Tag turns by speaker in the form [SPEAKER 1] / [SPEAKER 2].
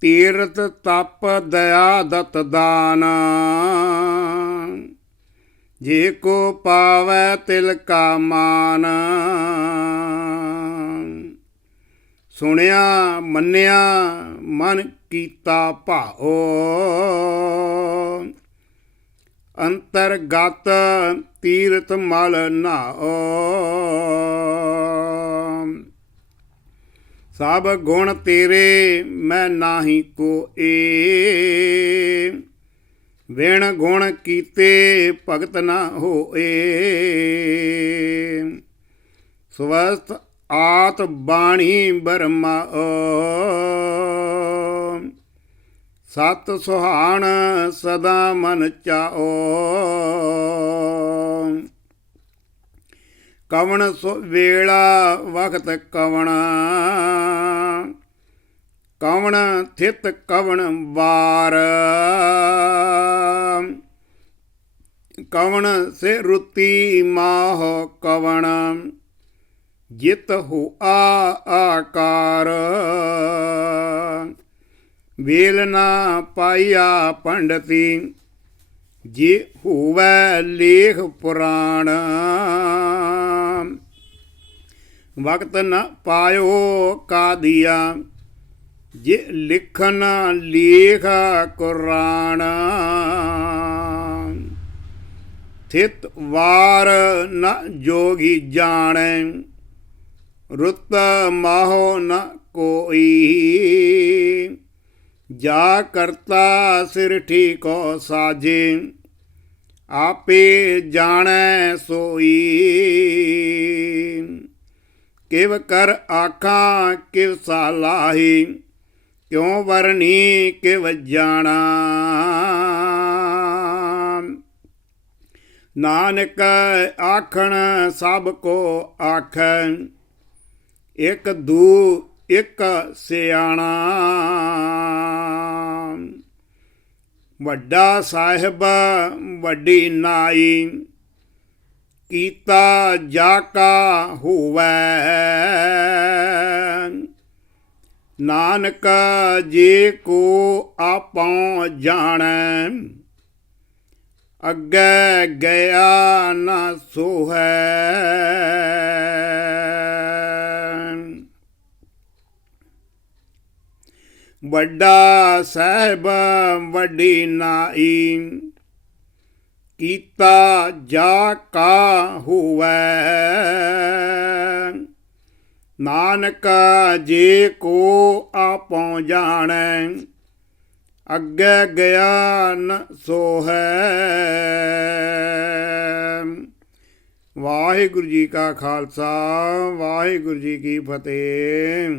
[SPEAKER 1] ਤੀਰਤ ਤਪ ਦਇਆ ਦਤ ਦਾਨ। ਜੇ ਕੋ ਪਾਵੈ ਤਿਲ ਕਾ ਮਾਨ। ਸੁਣਿਆ, ਮੰਨਿਆ, ਮਨ ਕੀਤਾ ਭਾਓ ਅੰਤਰਗਤ ਤੀਰਤ ਮਲ ਨਾਓ ਸਭ ਗੁਣ ਤੇਰੇ, ਮੈਂ ਨਾਹੀ ਕੋਏ ਵਿਣ ਗੁਣ ਕੀਤੇ, ਭਗਤ ਨਾ ਹੋਏ। ਸਵਸਤ ਆਤ ਬਾਣੀ ਬਰਮਾ। ਸਤ ਸੁਹਾਣ ਸਦਾ ਮਨ ਚਾਓ ਕਵਣ ਸੋ ਵੇਲਾ ਵਖਤ ਕਵਣ। ਕਵਣ ਥਿਤ ਕਵਣ ਵਾਰ। ਕਵਣ ਸੇ ਰੁਤੀ ਮਾਹ ਕਵਣ। ਜਿਤ ਹੋ ਆ ਆਕਾਰ। ਵੇਲ ਨਾ ਪਾਈਆ ਪੰਡਤੀ। ਜੇ ਹੋਵੇ ਲੇਖ ਪੁਰਾਣ। ਵਕਤ ਨ ਪਾਇਓ ਕਾਦੀਆ, ਜੇ ਲਿਖਨ ਲੇਖ ਕੁਰਾਨ। ਥਿਤ ਵਾਰ ਨ ਜੋਗੀ ਜਾਣੈ, ਰੁੱਤ ਮਾਹੋ ਨ ਕੋਈ। ਜਾ ਕਰਤਾ ਸਿਰ ਠੀਕੋ ਸਾਜੇ, ਆਪੇ ਜਾਣੈ ਸੋਈ। ਕਿਵ ਕਰ ਆਖਾਂ, ਕਿਵ ਸਾਲਾਹੀ ਕਿਉ ਵਰਨੀ ਕਿਵ ਜਾਣਾ। ਨਾਨਕ ਆਖਣ, ਸਭ ਕੋ ਆਖੈ, ਇਕ ਦੂ, ਇਕ ਸਿਆਣਾ। ਵੱਡਾ ਸਾਹਿਬ, ਵੱਡੀ ਨਾਈ ਕੀਤਾ ਜਾ ਕਾ ਹੋਵੈ। ਨਾਨਕ ਜੇ ਕੋ ਆਪਉ ਜਾਣੈ, ਅੱਗੇ ਗਿਆ ਨਾ ਸੋਹੈ। ਵੱਡਾ ਸਾਹਿਬ ਵੱਡੀ ਨਾਈ ਕੀਤਾ ਜਾ ਕਾ ਹੋਵੈ। ਨਾਨਕ ਜੇ ਕੋ ਆਪਉ ਜਾਣੈ, ਅੱਗੇ ਗਿਆ ਨ ਸੋਹੈ। ਵਾਹਿਗੁਰੂ ਜੀ ਕਾ ਖਾਲਸਾ, ਵਾਹਿਗੁਰੂ ਜੀ ਕੀ ਫਤਿਹ।